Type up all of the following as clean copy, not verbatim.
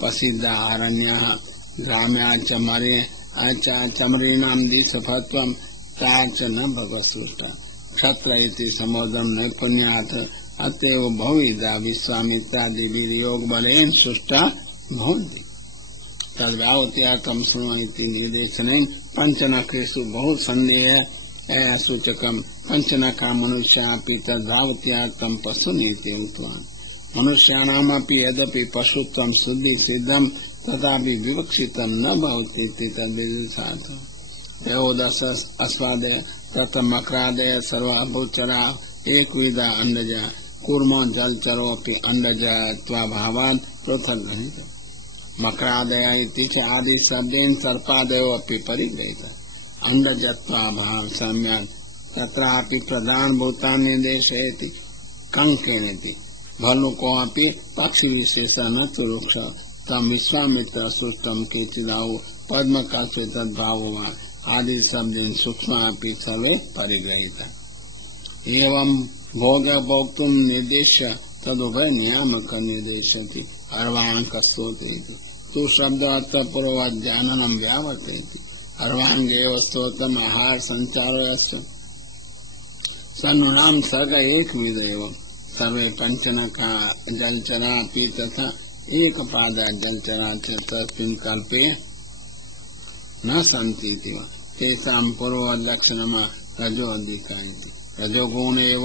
प्रसिद्धा आरण्यः ग्राम्या चमरीणां दिशफत्वं ताच न भगवत्सृष्टा क्षत्र इति समुद्रं नैपुण्यात् अतएव बहुविधा विश्वामित्रादिवीर्योग बलेन सृष्टा भवन्ति तद्व्यावत्यार्थं शृणु इति निर्देशने पंचनखेषु बहु संदेह सूचकं पंचनखा मनुष्यापि तद्भावत्यार्थं पशुनीति उक्तवान् मनुष्याणामपि यद्यपि पशुत्वं शुद्धि सिद्धं तथापि विवक्षितं न भवति इति तद्विरुद्धार्थम् एवोदश अस्वादय तथा मकरादय सर्वभूचरा एकविधा अंडजा कूर्मो जलचरोऽपि अंडजत्वाभावात् पृथग्गृहीतः मकरादय इति च आदि शब्देन सर्पादयो अपि परिगृहीतः अंडजत्वाभाव सम्यक् तत्रापि प्रधान भूतानि निर्देशयति कंकेनेति भल्लुकोऽपि पक्षि विशेषः न च वृक्ष तम विश्वामित्र श्रुतं केचिदाहु पद्मकल्पे तद्भावो आदि शब्देन सूक्ष्मापि सर्वे परिगृहीता एवं भोग भोक्तुं निर्देश्य तदुभय नियामक निर्देशति अर्वाङ्कस्तोते तु शब्द अर्थपूर्ववत् जाननं व्यावर्तयति अर्वाङ्गेव स्तोत्रम् आहार संचारस्य सन्नूनां सर्ग एकविध एवं सर्वे पंचनखा जलचरा अपि तथा एकपादा जलचरा च तस्मिन् कल्पे न सन्ति तेषां पूर्वलक्षणम् रजो अधिका इति रजोगुण एव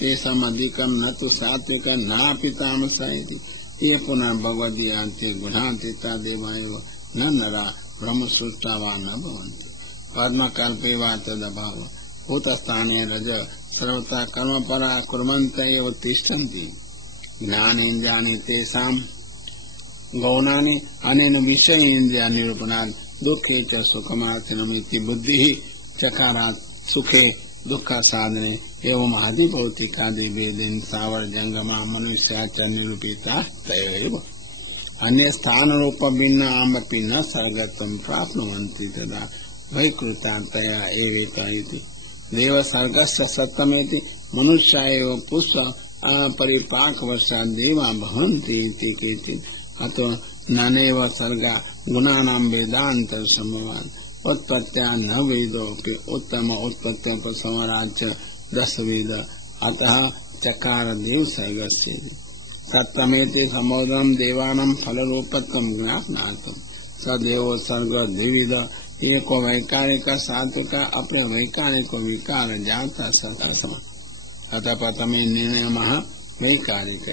तेषाम् अधिकं न तु सात्विक नापि तामस इति ये पुनः भगवदीयान्ते गुणातीता देवा एव न नरा ब्रह्मसृष्टा वा न भवन्ति पद्मकल्पे वा तदभाव भूतस्थाने रज सर्वथा कर्मपरा कुर्वन्त एव तिष्ठन्ति ज्ञानेन्द्रियाणि तेषां गौणानि अनेन विषयेन्द्रिय निरूपणात् दुःखे च सुखमार्थिनमिति बुद्धिः चकारात् सुखे दुःख साधने एवं आदि भौतिकादि वेदेन सावर जंगमा मनुष्या च निरूपिता तयैव अन्य स्थान रूप भिन्नामपि न सर्गत्वं प्राप्नुवन्ति तदा वैकृता तया एवेका इति देव सर्गस्य सत्यमेति मनुष्या एव पुष्प परिपाकवर्षा देवा भवन्ति इति केचित् अतो ननेव सर्गा गुणानां वेदान्तर समवान् उत्पत्त्या न वेदोऽपि उत्तम उत्पत्त्योपसमराच्च दशवेद अतः चकार देव सर्गस्य सत्यमेति समुद्रं देवानां फलरूपत्वं ज्ञापनार्थं स देवो सर्ग द्विविध एको वैकारिक सात्विक अपि वैकारिक विकार जाता सतसम अतः प्रथमे निर्णयमः वैकारिक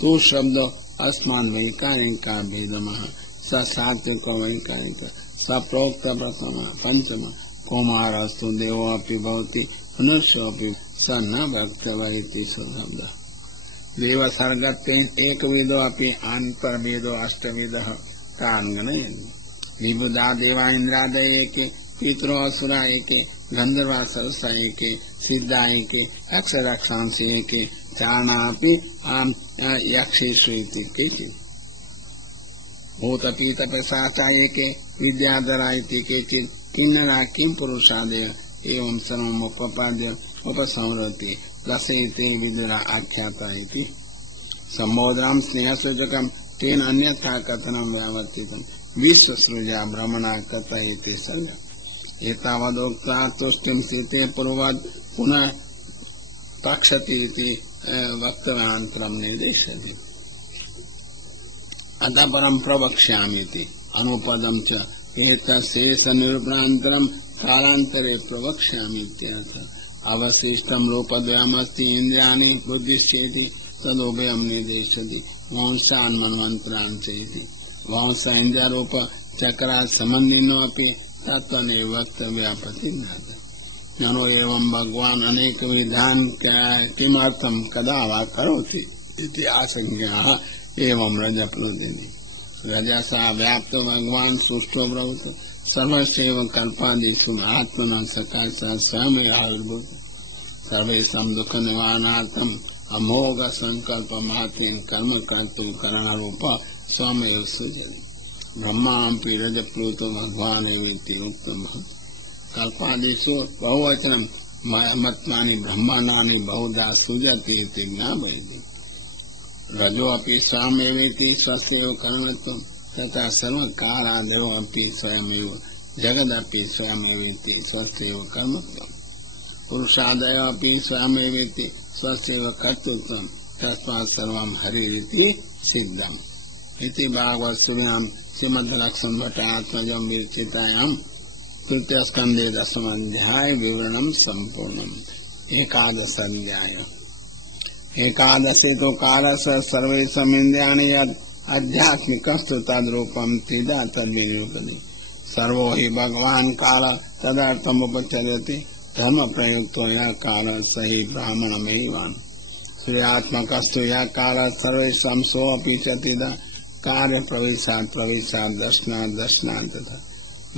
तु शब्द अस्मान् वैकारिका भेदमः स सात्विक वैकारिक सप्रोक्त प्रथम पंचम कौमारस्तु देवोऽपि भवति मनुष्योऽपि स न वक्तव्य इति शब्दः देव सर्गत्वेन एकविदो अपि अन्तर्वेदो अष्टविधः कान्गणयन्ति विबुधा देवा इन्द्रादय एके पितरो असुरा एके गन्धर्वा सरसा एके सिद्धा एके अक्षरक्षांसि एके चारणापि यक्षेषु इति केचित् भूतपीत प्रसाचा एके विद्याधरा इति केचित् किन्नरा किं पुरुषादय एवं सर्वम् उपपाद्य उपसंहरति रसयिते विदुरा आख्याता इति सम्बोधनं स्नेहसूचकं तेन अन्यथा कथनं व्यावर्तितं विश्वसृजा भ्रमणा कथा इति सर्ग एतावदुक्त्वा तुष्टिं सीते पूर्ववत् पुनः पक्षति इति वक्तव्यान्तरं निर्देशयति अतः परं प्रवक्ष्यामि इति अनुपदं च एतशेष निरूपणान्तरं कालान्तरे प्रवक्ष्यामि इत्यर्थः अवशिष्टं रूपद्वयमस्ति इन्द्रियाणि बुद्धिश्चेति तदुभयं निर्देशति वंशान् मन्वन्तरान् चेति वंश इन्द्रियरूप चक्रात् सम्बन्धिनोऽपि तत्त्वनेव वक्तव्या प्रतिज्ञाता ननु एवं भगवान् अनेकविधान् किमर्थं कदा वा करोति इति आशङ्काः एवं रजप्लुदिनी रजसा व्याप्तो भगवान् सुष्ठो ब्रवीत सर्वस्यैव कल्पादिषु आत्मनः सकाशः स्वयमेव आविर्भूत सर्वेषां दुःखनिवारणार्थम् अमोघ संकल्पमात्रेण कर्म कर्तुं करणारूप स्वयमेव सृजति ब्रह्मापि रजप्लुतो भगवान् एव इति उक्तं कल्पादिषु बहुवचनं मत्वानि ब्रह्माण्डानि बहुधा सृजति इति ज्ञापयति रजो अपि स्वयमेवेति स्वस्यैव कर्मत्वं तथा सर्वकालादयो अपि स्वयमेव जगदपि स्वयमेवेति स्वस्यैव कर्मत्वं पुरुषादयो अपि स्वयमेवेति स्वस्यैव कर्तृत्वं तस्मात् सर्वं हरिरिति सिद्धम् इति भागवतसूर्यां श्रीमद्लक्ष्मणभट्टात्मजं विरचितायां तृतीय स्कंदे 10वां अध्याय विवरणम संपूर्णम। एकादश अध्याय। एकादशे तो कालस सर्वेषाम् इंद्रियाणि आध्यात्मिकस्तु तद्रूपं त्रिधा तद्विनिरूपति सर्वो हि भगवान् काल तदर्थम् उपचर्यते धर्म प्रयुक्तो यः काल स हि ब्राह्मणमेवान् श्रेयात्मकस्तु यः काल सर्वेषां सोऽपि च त्रिधा कार्य प्रवेशात् दर्शनात् तथा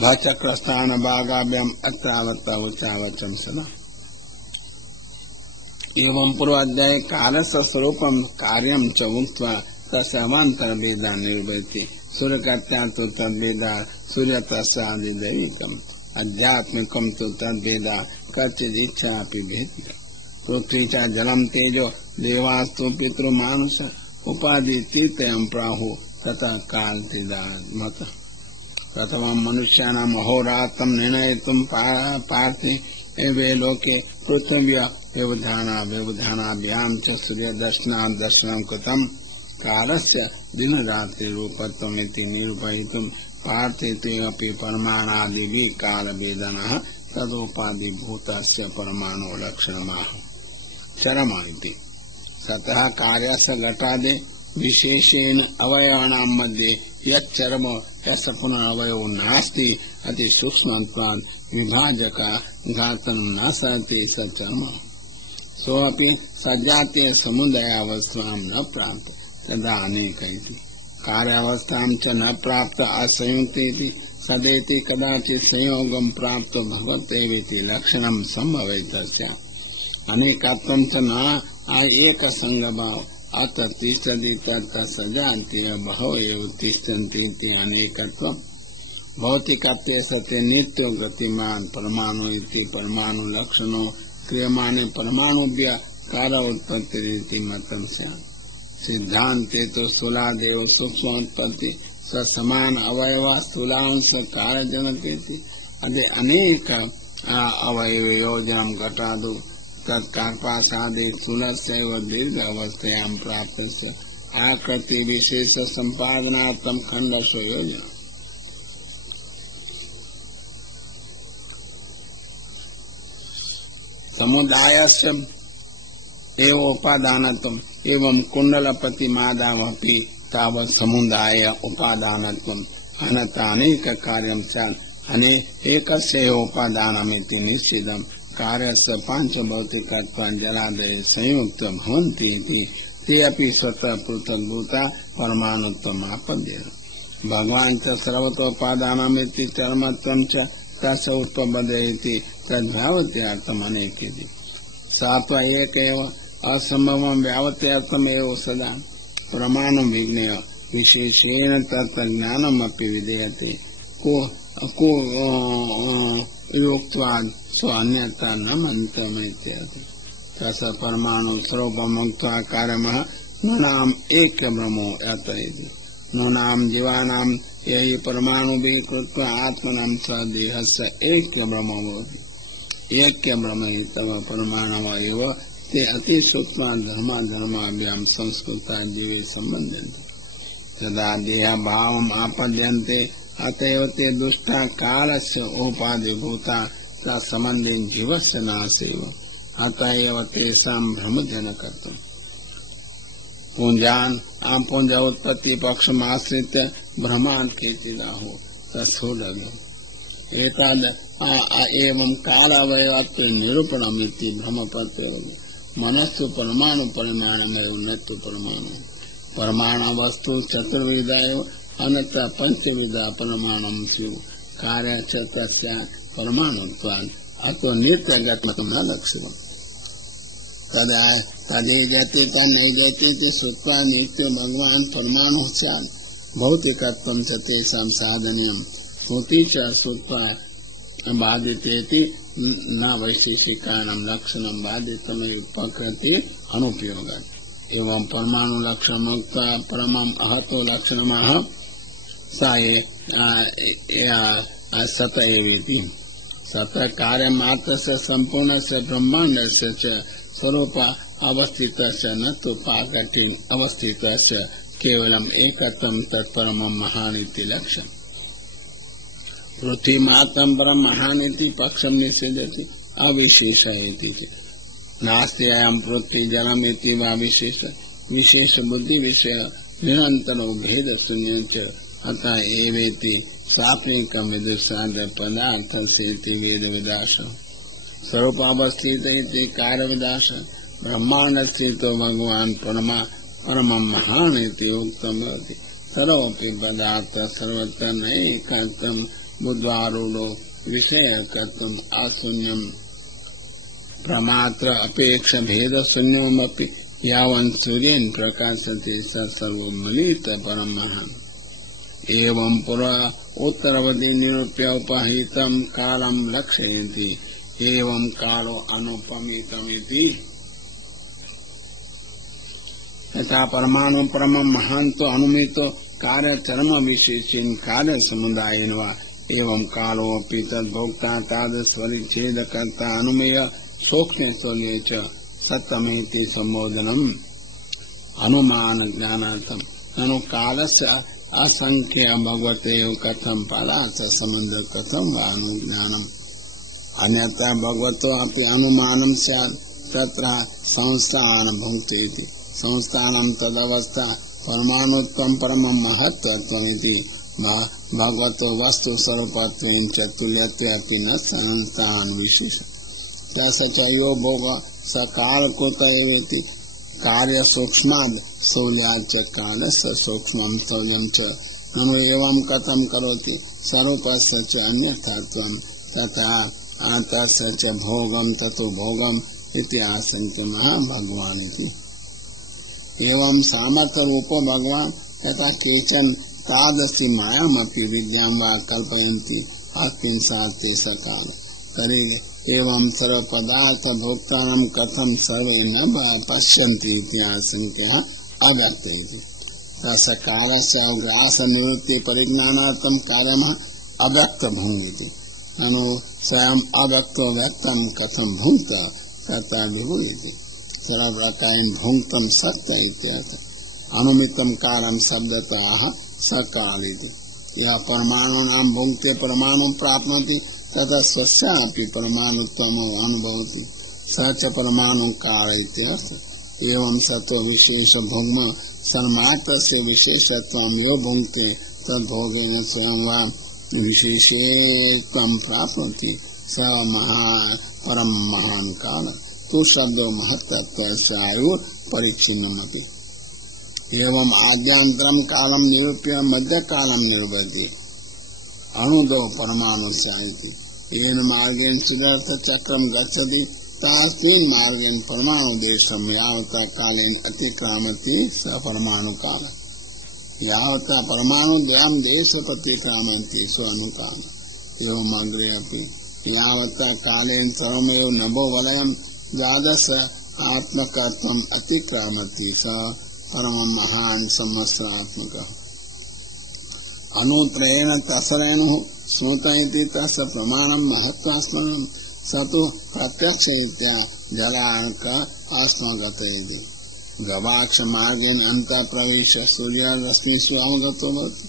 भचक्रस्थान भागाभ्याम अत्रावत्ता उच्चावचम सदा। एवं पूर्वाध्याय कालस्य स्वरूपं कार्यं च उक्त्वा तस्य अवान्तर भेदा निर्वृत्ति सूर्यकर्त्या तु तद्भेदा सूर्यतस्यादिदैविकम् आध्यात्मिकं तु तद्भेदा कच्चिदिच्छापि भेदिका पृथ्वी च जलं तेजो देवास्तु पितृमानुष उपाधि तीर्थयं प्राहु तथा काल त्रिधात्मक प्रथमं मनुष्याणाम् अहोरात्रं निर्णयितुं पार्थे एवे लोके पृथिव्या व्यवधानाभ्यां च सूर्यदर्शनं कृतं कालस्य दिनरात्रिरूपत्वम् इति निरूपयितुं पार्थे ते अपि परमाणादिभिः कालभेदनः तदोपाधिभूतस्य परमाणु लक्षणमाह चरमाणि सतः कार्यस्य घटादे विशेषेण अवयवानां मध्ये यच्चरम यस्य पुनरवयो नास्ति अति सूक्ष्मत्वात् विभाजक घातनं न सहते स चर्म सोऽपि सजातीय समुदायावस्थां न प्राप्त तदा अनेक इति कार्यावस्थां च न प्राप्त असंयुक्तेति सदेति कदाचित् संयोगं प्राप्त भवत्येवेति लक्षणं संभवेत् तस्य अनेकत्वं च न एक संगभाव अत तिष्ठति तत्र सजान्ति बहवो एव तिष्ठन्ति इति अनेकत्वम् भौतिकत्वे सत्य नित्यो गतिमान परमाणु इति परमाणु लक्षणो क्रियमाणे परमाणुभ्यः काल उत्पत्तिरिति मतं स्यात् सिद्धान्ते तो स्थूलादेव सूक्ष्मोत्पत्ति स समान अवयवा स्थूलांश कार्यजनकेति अदे अनेक अवयव योजनं घटादो तत्कार्पासादि स्थूलस्यैव दीर्घ अवस्थायां प्राप्तस्य आकृति विशेष संपादनार्थं खण्डस्य योजना समुदायस्य एव उपादानत्वम् एवं कुण्डलपति मादावपि तावत् समुदाय उपादानत्वम् अनतानेक कार्यं स्यात् एकस्य उपादानमिति निश्चितम् कार्यस्य पांचभौतिकत्वान् जलादय संयुक्त भवन्ति इति ते अपि स्वतः पृथग्भूता परमाणुत्वम् आपद्येत भगवान् च सर्वतोपादानमिति चरमत्वं च तस्य उत्पद्यते इति तद्व्यावत्यार्थम् अनेकेति सात्वा एक एव असम्भवं व्यावत्यार्थमेव सदा प्रमाणं विज्ञेय विशेषेण तत्ज्ञानमपि विधेयते को युक्त्वात् सो अन्यथा न मन्त्रमित्यर्थ तस्य परमाणु स्वरूपमुक्त्वा कार्यमः नूनाम् ऐक्य ब्रह्मो यतयति नूनाम् जीवानां यही परमाणुभिः कृत्वा आत्मनां स्वदेहस्य ऐक्य ब्रह्मो भवति ऐक्य ब्रह्म हि तव परमाणवः एव ते अतिसूक्ष्मा धर्माभ्यां संस्कृता जीवे सम्बध्यन्ते तदा देहभावम् आपद्यन्ते अतएव ते दुष्टा कालस्य उपाधिभूता तत्सम्बन्धे जीवस्य नाशेव अतएव तेषां भ्रमजनकत्वम् पुंजान् पुंज उत्पत्ति पक्षमाश्रित्य भ्रमान् केचिदाहो तत्सोदव्यम् एतद् एवं कालावयवत्व निरूपणमिति भ्रमप्रत्ययो मनस्सु परमाणु परिमाणमेव न तु परमाणु परमाणु वस्तु चतुर्विधा एव अन्यथा पंचविधा परमाणुं स्युः कार्य च तस्य परमाणुत्वात् अतो नित्यगतमं न लक्ष्यम् तदेजते तन्नैजते श्रुत्वा नित्यो भगवान् परमाणुः स्यात् भौतिकत्वं च तेषां साधनीयं श्रुति च श्रुत्वा बाधितेति न वैशेषिकानां लक्षणं बाधितमेव प्रकृति अनुपयोगात् एवं परमाणु लक्षण मुक्त परमम अहतो लक्षणमः सा सत एवेति। सत कार्य मात्र से संपूर्ण से ब्रह्मांड से स्वरूप अवस्थित न तो पाकटि अवस्थित केवलम एकत्वं तत्परमं महानिति लक्ष्यम। पृथ्वी मात्रं परम महानिति पक्षम निषेधति अविशेष इति नास्ति अयं पृथ्वी जलमिति वा विशेष विशेष बुद्धि विषय निरंतरो भेद शून्य च अतः एवेति सात्विकं विदुषाद पदार्थ से वेद विदास स्वरूप अवस्थित इति कार्य विदास ब्रह्मांड स्थितो भगवान परमं महान इति उक्तं भवति। सर्वोऽपि पदार्थ सर्वत्र नैकत्वं बुद्ध्वारूढो विषयकत्वम् अशून्यं प्रमात्र अपेक्ष भेद शून्यमपि यावन् सूर्येन प्रकाशते स सर्वोन्मिलित परम महान। एवं पुरा उत्तरवदि निरूप्य उपहितं कालं लक्षयन्ति एवं कालो अनुपमितमिति। यथा परमाणु परमं महान तो अनुमितो कार्य चरम विशेषेण कार्य समुदायेन वा एवं कालो अपि तद्भोक्ता तादृशपरिच्छेद कर्ता अनुमेय सूक्ष्म स्थूले च सत्यमेति संबोधनम् अनुमान ज्ञानार्थम् ननु कालस्य असंख्य भगवते कथं पदार्थ संबंध कथं वा अनुज्ञानम् अन्यथा भगवतो अपि अनुमानं स्यात् तत्र संस्थान भुङ्क्ते इति। संस्थानं तदवस्था परमाणुत्वं परमं महत्त्वत्वमिति भगवतो वस्तु स्वरूपत्वेन च तुल्यत्वेऽपि न संस्थान विशेष तस्य च यो भोग स कालकृत एवेति कार्य सूक्ष्माद् स्थूल्यात् च कालस्य सूक्ष्मं स्थूल्यं च ननु एवं कथं करोति स्वरूपस्य च अन्यथात्वं तथा तस्य च भोगं ततो भोगम् इति आशङ्क्यमः भगवान् इति। एवं सामर्थ्यरूपो भगवान् तथा केचन तादृशी मायामपि विद्यां वा कल्पयन्ति अस्मिन् सार्थे सकाल तर्हि एवं सर्वपदार्थ भोक्तारं कथं सर्वे न पश्यन्ति इति आशङ्क्यः अव्यक्त इति। तस्य कालस्य ग्रास निवृत्ति परिज्ञानार्थं कार्यमः अव्यक्त भुङ्क्ति ननु स्वयं अव्यक्तो व्यक्तं कथं भुङ्क्त कर्ता विभुः इति। सर्वप्रकारेण भुङ्क्तं सत्य इत्यर्थ अनुमितं कालं शब्दतः सकालिति। यः परमाणूनां भुङ्क्ते परमाणु प्राप्नोति तथा स्वस्यापि परमाणुत्वम् अनुभवति स च परमाणु काल इत्यर्थ। एवं सतो विशेष भोग्म सन्मात्रस्य विशेषत्वं यो भुङ्क्ते तद्भोगेन स्वयं वा विशेषत्वं प्राप्नोति स परम महान काल तु शब्दो महत्त्वस्य आयुर्परिच्छिन्नमपि। एवं आद्यान्तरं कालं निरूप्य मध्यकालं निर्वहति अणुदो परमाणुस्याति। येन मार्गेण सिद्धार्थ चक्रं गच्छति तस्मिन् मार्गेण परमाणुदेशं यावता कालेन अतिक्रामति स परमाणुकाल यावता परमाणुद्वयं देशमतिक्रामन्ति स अणुकाल। एवम् अग्रे अपि यावता कालेन सर्वमेव नभो वलयं द्वादश आत्मकत्वम् अतिक्रामति स परमं महान् संवत्सरात्मकः। अनुत्रयेण तसरेणुः स्मृत इति तस्य प्रमाणं महत्त्वास्पदं स तु प्रत्यक्षरीत्या जलानक अस्मगत इति। गवाक्ष मार्गेण अन्तःप्रविश्य सूर्यरश्मिषु अवगतो भवति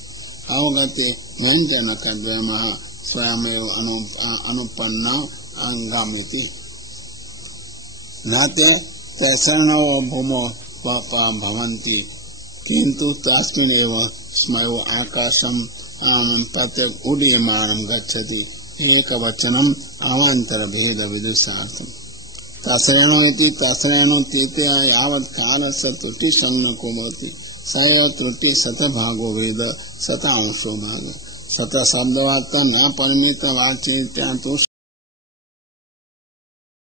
अवगते व्यञ्जनकद्वयमः स्वयमेव अनुपन्न अङ्गमिति। न ते तसरणो भूमौ भवन्ति किन्तु तस्मिन्नेव स्मयो आकाशं तत् उदीयमानं गच्छति एकवचनम् अवान्तर भेदविदुषार्थम्। तसरेणो इति तसरेणो तीते यावत् कालस्य त्रुटिसंज्ञको भवति स एव त्रुटि शतभागो वेद शतांशो भागः शतशब्दवार्थ न परिमितवाच्येत्यान्तु